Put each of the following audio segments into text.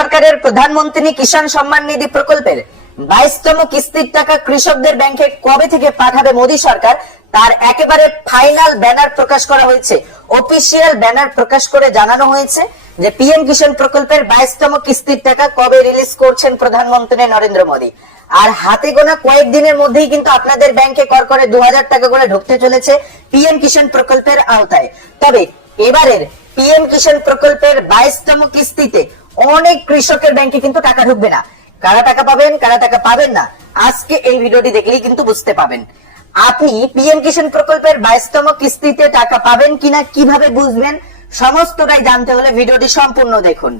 সরকারের প্রধানমন্ত্রী কিষাণ সম্মান নিধি প্রকল্পের 22তম কিস্তির টাকা কৃষকদের ব্যাংকে কবে থেকে পাঠাবে মোদী সরকার তার একেবারে ফাইনাল ব্যানার প্রকাশ করা হয়েছে। অফিসিয়াল ব্যানার প্রকাশ করে জানানো হয়েছে যে পিএম কিষাণ প্রকল্পের 22তম কিস্তির টাকা কবে রিলিজ করছেন প্রধানমন্ত্রী নরেন্দ্র মোদী। আর হাতে গোনা কয়েকদিনের মধ্যেই কিন্তু আপনাদের ব্যাংকে করকরে 2000 টাকা করে ঢুকতে চলেছে পিএম কিষাণ প্রকল্পের আওতায়। তবে এবারের পিএম কিষাণ প্রকল্পের 22তম কিস্তিতে অনেক কৃষকের ব্যাংকে কিন্তু টাকা ঢুকবে না। কারা টাকা পাবেন কারা টাকা পাবেন না আজকে এই ভিডিওটি দেখলেই কিন্তু বুঝতে পাবেন। আপনি পিএম কিষাণ প্রকল্পের 22তম কিস্তিতে টাকা পাবেন কিনা কিভাবে বুঝবেন সমস্তটাই জানতে হলে ভিডিওটি সম্পূর্ণ দেখুন।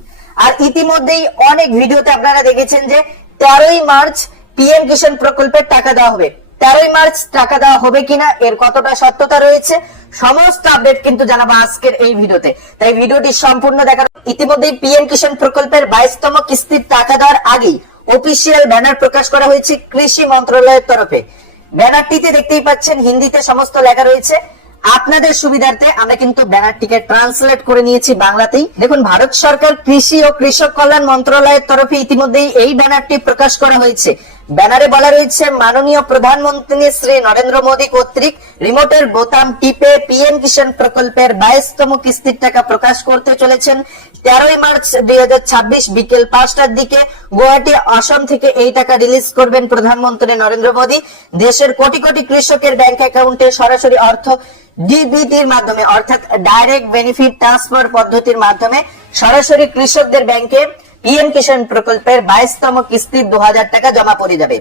আর ইতিমধ্যেই অনেক ভিডিওতে আপনারা দেখেছেন যে 13ই মার্চ পিএম কিষাণ প্রকল্পের টাকা দেওয়া হবে। 13ই মার্চ টাকা দেওয়া হবে কিনা এর কতটা সত্যতা রয়েছে সমস্ত আপডেট কিন্তু জানাবো আজকের এই ভিডিওতে, তাই ভিডিওটি সম্পূর্ণ দেখার। ইতিমধ্যেই পিএম কিষাণ প্রকল্পের 22তম কিস্তির টাকা দেওয়ার আগেই অফিসিয়াল ব্যানার প্রকাশ করা হয়েছে কৃষি মন্ত্রণালয়ের তরফে। ব্যানারটিতে দেখতেই পাচ্ছেন হিন্দিতে সমস্ত লেখা রয়েছে। আপনাদের সুবিধার্থে আমরা কিন্তু ব্যানারটিকে ট্রান্সলেট করে নিয়েছি বাংলাতেই। দেখুন, ভারত সরকার কৃষি ও কৃষক কল্যাণ মন্ত্রণালয়ের তরফে ইতিমধ্যেই এই ব্যানারটি প্রকাশ করা হয়েছে। ব্যানারে বলা রয়েছে, মাননীয় প্রধানমন্ত্রী শ্রী নরেন্দ্র মোদী কর্তৃক রিমোটের বোতাম টিপে পিএম কিষাণ প্রকল্পের 22তম কিস্তির টাকা প্রকাশ করতে চলেছেন 13ই মার্চ 2026 বিকেল 5টার দিকে গুয়াহাটি আসাম থেকে এই টাকা রিলিজ করবেন প্রধানমন্ত্রী নরেন্দ্র মোদী। দেশের কোটি কোটি কৃষকের ব্যাংক অ্যাকাউন্টে সরাসরি অর্থ ডিবিটির মাধ্যমে অর্থাৎ ডাইরেক্ট বেনিফিট ট্রান্সফার পদ্ধতির মাধ্যমে সরাসরি কৃষকদের ব্যাংকে পিএম কিষাণ প্রকল্পের 22তম কিস্তির 2000 টাকা জমা পড়ে যাবে।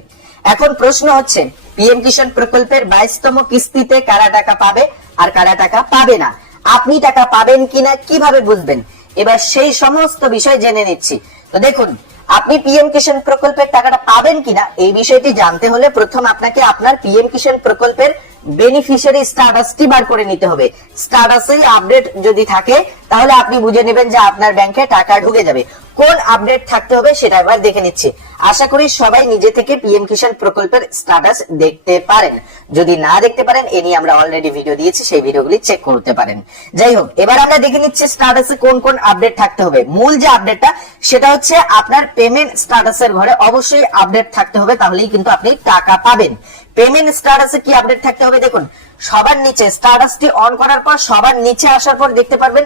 এখন প্রশ্ন হচ্ছে, পিএম কিষাণ প্রকল্পের 22তম কিস্তিতে কারা টাকা পাবে আর কারা টাকা পাবে না, আপনি টাকা পাবেন কিনা কিভাবে বুঝবেন, এবার সেই সমস্ত বিষয় জেনে নিচ্ছি। তো দেখুন, আপনি পিএম কিষাণ প্রকল্পের টাকাটা পাবেন কিনা এই বিষয়টি জানতে হলে প্রথম আপনাকে আপনার পিএম কিষাণ প্রকল্পের বেনিফিশিয়ারি স্ট্যাটাসটি বার করে নিতে হবে। স্ট্যাটাসে আপডেট যদি থাকে তাহলে আপনি বুঝে নেবেন যে আপনার ব্যাংকে টাকা ঢুকে যাবে। কোন আপডেট থাকতে হবে সেটা এবার দেখে নিচ্ছি। আশা করি সবাই নিজে থেকে পিএম কিষাণ প্রকল্পের স্ট্যাটাস দেখতে পারেন। যদি না দেখতে পারেন এ নিয়ে আমরা অলরেডি ভিডিও দিয়েছি, সেই ভিডিওগুলি চেক করতে পারেন। যাই হোক, এবার আমরা দেখে নিচ্ছি স্ট্যাটাসে কোন কোন আপডেট থাকতে হবে। মূল যে আপডেটটা সেটা হচ্ছে আপনার পেমেন্ট স্ট্যাটাসের ঘরে অবশ্যই আপডেট থাকতে হবে, তাহলেই কিন্তু আপনি টাকা পাবেন। পেমেন্ট স্ট্যাটাসে কি আপডেট থাকতে হবে দেখুন, সবার নিচে স্ট্যাটাসটি অন করার পর সবার নিচে আসার পর দেখতে পারবেন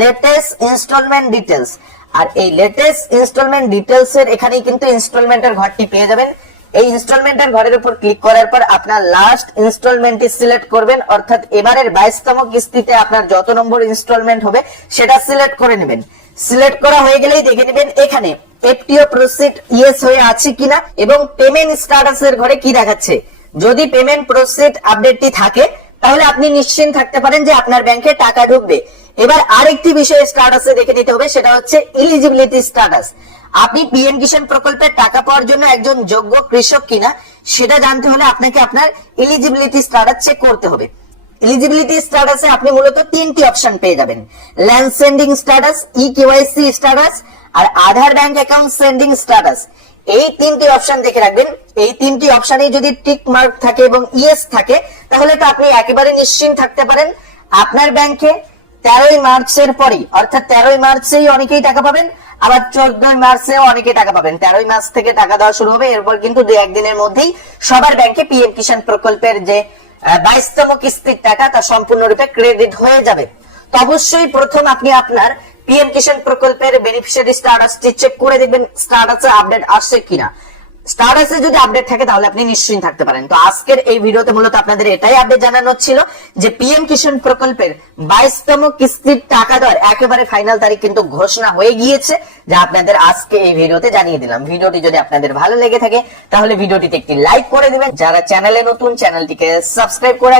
লেটেস্ট ইনস্টলমেন্ট ডিটেইলস। আর এই লেটেস্ট ইনস্টলমেন্ট ডিটেইলস এর এখানেই কিন্তু ইনস্টলমেন্টের ঘরটি পেয়ে যাবেন। এই ইনস্টলমেন্টের ঘরের উপর ক্লিক করার পর আপনার লাস্ট ইনস্টলমেন্টটি সিলেক্ট করবেন, অর্থাৎ এবারের 22তম কিস্তিতে আপনার যত নম্বর ইনস্টলমেন্ট হবে সেটা সিলেক্ট করে নেবেন। সিলেক্ট করা হয়ে গেলেই দেখে নেবেন এখানে এফটিও প্রসিড ইয়েস হয়ে আছে কিনা এবং পেমেন্ট স্ট্যাটাসের ঘরে কি দেখাচ্ছে। যদি পেমেন্ট প্রসিড আপডেটটি থাকে তাহলে আপনি নিশ্চিন্ত থাকতে পারেন যে আপনার ব্যাংকে টাকা ঢুকবে। এবার আরেকটি বিষয় স্ট্যাটাসে দেখে নিতে হবে, সেটা হচ্ছে এলিজিবিলিটি স্ট্যাটাস। আপনি পিএম কিষাণ প্রকল্পের টাকা পাওয়ার জন্য একজন যোগ্য কৃষক কিনা সেটা জানতে হলে আপনাকে আপনার এলিজিবিলিটি স্ট্যাটাস চেক করতে হবে। এলিজিবিলিটি স্ট্যাটাসে আপনি মূলত 3টি অপশন পেয়ে যাবেন, land sending status, e KYC status আর আধার ব্যাংক অ্যাকাউন্ট সেন্ডিং স্ট্যাটাস। এই 3টি অপশন দেখে রাখবেন। এই 3টি অপশনে যদি টিক মার্ক থাকে এবং ইয়েস থাকে তাহলে তো আপনি একেবারে নিশ্চিন্ত থাকতে পারেন আপনার ব্যাংকে 13ই মার্চের পরে অর্থাৎ 13ই মার্চেই অনেকেই টাকা পাবেন, আবার 14ই মার্চেও অনেকে টাকা পাবেন। 13ই মার্চ থেকে টাকা দেওয়া শুরু হবে, এরপর কিন্তু 2-1 দিনের মধ্যেই সবার ব্যাংকে পিএম কিষাণ প্রকল্পের যে 22তম কিস্তির টাকা তা সম্পূর্ণরূপে ক্রেডিট হয়ে যাবে। তো অবশ্যই প্রথম আপনি আপনার পিএম কিষাণ প্রকল্পের বেনিফিশিয়ারি স্ট্যাটাসটি চেক করে দেখবেন স্ট্যাটাসে আপডেট আসছে কিনা। স্ট্যাটাসে যদি আপডেট থাকে তাহলে আপনি নিশ্চিন্ত থাকতে পারেন। তো আজকের এই ভিডিওতে মূলত আপনাদের এটাই আপডেট জানানো ছিল যে পিএম কিষাণ প্রকল্পের 22তম কিস্তির টাকা দেওয়ার একেবারে ফাইনাল তারিখ কিন্তু ঘোষণা হয়ে গিয়েছে, যা আপনাদের আজকে এই ভিডিওতে জানিয়ে দিলাম। ভিডিওটি যদি আপনাদের ভালো লেগে থাকে তাহলে ভিডিওটিতে একটি লাইক করে দিবেন। যারা চ্যানেলে নতুন চ্যানেলটিকে সাবস্ক্রাইব করে